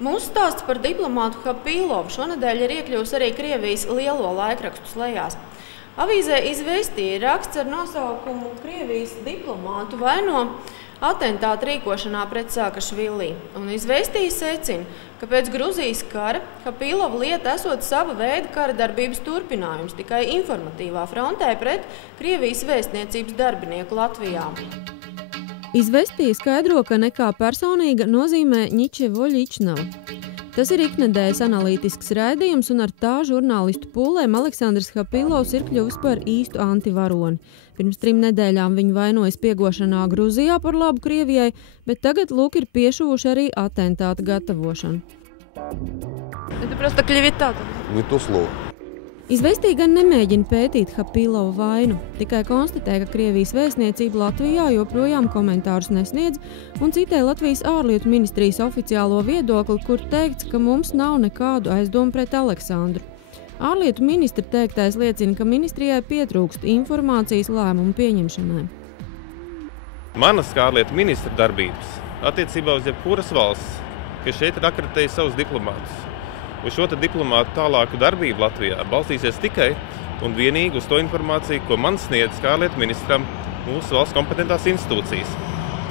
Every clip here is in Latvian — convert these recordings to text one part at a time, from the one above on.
Mūsu stāsts par diplomātu Hapīlovu šonedēļ ir iekļuvis arī Krievijas lielo laikrakstu slejās. Avīzē Izvestija ir raksts ar nosaukumu Krievijas diplomātu vaino atentātu rīkošanā pret Saakašvili. Un Izvestija secina, ka pēc Gruzijas kara Hapīlova lieta esot sava veida kara darbības turpinājums tikai informatīvā frontē pret Krievijas vēstniecības darbinieku Latvijā. Izvestija skaidro, ka nekā personīga nozīmē Ņičevoļičnava. Tas ir iknedēļas analītisks raidījums, un ar tā žurnālistu pūlēm Aleksandrs Hapīlovs ir kļuvis par īstu antivaroni. Pirms 3 nedēļām viņu vainoja spiegošanā Gruzijā par labu Krievijai, bet tagad lūk ir piešuvuši arī atentāta gatavošanu. Это просто клевета. Не то слово. Izvestija gan nemēģina pētīt Hapīlova vainu, tikai konstatē, ka Krievijas vēstniecība Latvijā joprojām komentārus nesniedz un citē Latvijas ārlietu ministrijas oficiālo viedokli, kur teikts, ka mums nav nekādu aizdomu pret Aleksandru. Ārlietu ministra teiktais liecina, ka ministrijai pietrūkst informācijas lēmumu pieņemšanai. Manas kā ārlietu ministra darbības attiecībā uz jebkuras valsts, kas šeit ir akreditējis savus diplomātus, uz šo diplomātu tālāku darbību Latvijā balstīsies tikai un vienīgi uz to informāciju, ko man sniedz kā ārlietu ministram mūsu valsts kompetentās institūcijas.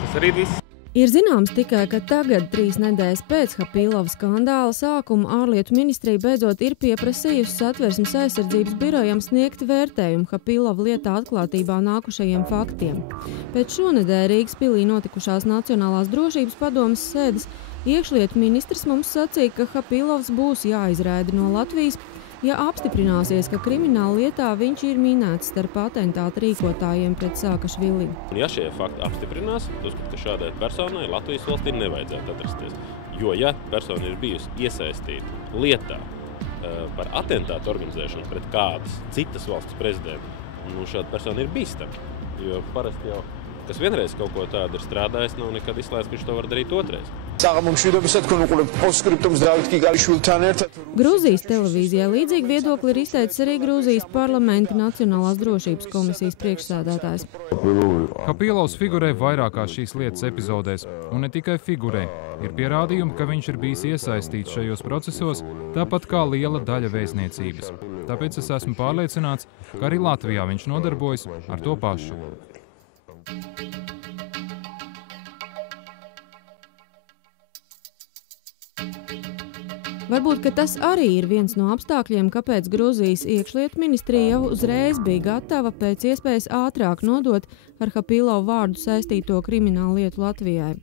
Tas arī viss. Ir zināms tikai, ka tagad, 3 nedēļas pēc Hapīlova skandāla sākuma, ārlietu ministrija beidzot ir pieprasījusi Satversmes aizsardzības birojam sniegt vērtējumu Hapīlova lietā atklātībā nākušajiem faktiem. Pēc šonedēļ Rīgas pilī notikušās Nacionālās drošības padomes sēdes iekšlietu ministrs mums sacīja, ka Hapīlovs būs jāizraida no Latvijas, ja apstiprināsies, ka krimināla lietā viņš ir minēts starp atentāta rīkotājiem pret Saakašvili. Ja šie fakti apstiprinās, tad uzskatu, ka šādai personai Latvijas valstī nevajadzētu atrasties. Jo, ja persona ir bijusi iesaistīta lietā par atentātu organizēšanu pret kādas citas valsts prezidentu, šāda persona ir bīstama. Jo parasti jau, kas vienreiz kaut ko tādu ir strādājis, nav nekad izslēgts, ka viņš to var darīt otrais. Grūzijas televīzijā līdzīgi viedokli ir izteicis arī Grūzijas parlamenta Nacionālās drošības komisijas priekšsēdētājs. Hapīlovs figurē vairākās šīs lietas epizodēs, un ne tikai figurē. Ir pierādījumi, ka viņš ir bijis iesaistīts šajos procesos, tāpat kā liela daļa vēstniecības. Tāpēc es esmu pārliecināts, ka arī Latvijā viņš nodarbojas ar to pašu. Varbūt, ka tas arī ir viens no apstākļiem, kāpēc Gruzijas iekšlietu ministrija jau uzreiz bija gatava pēc iespējas ātrāk nodot ar Hapīlova vārdu saistīto kriminālu lietu Latvijai.